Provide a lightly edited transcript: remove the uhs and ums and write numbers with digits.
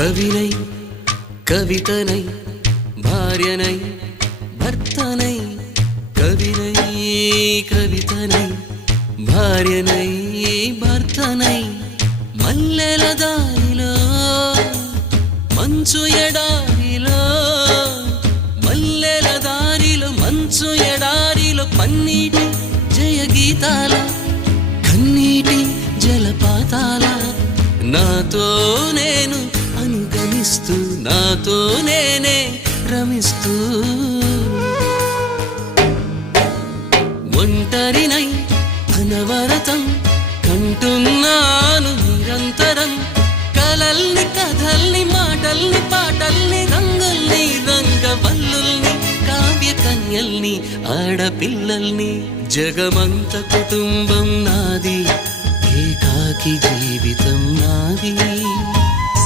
కవినై కవితనై భార్యనై భర్తనై కవినై కవితనై భార్యనై భర్తనై మల్లెల దారిలో మంచు ఎడారిలో మల్లెల దారిలో మంచు ఎడారిలో పన్నీటి జయగీతాల కన్నీటి జలపాతాల నాతో నేను అనుగమిస్తూ నాతో నేనే రమిస్తూ ఒంటరినై అనవరతం కంటున్నాను నిరంతరం కలల్ని కథల్ని మాటల్ని పాటల్ని రంగుల్ని రంగవల్లుల్ని కావ్య కన్యల్ని ఆడపిల్లల్ని జగమంత కుటుంబం నాది ఏకాకి జీవితం నాది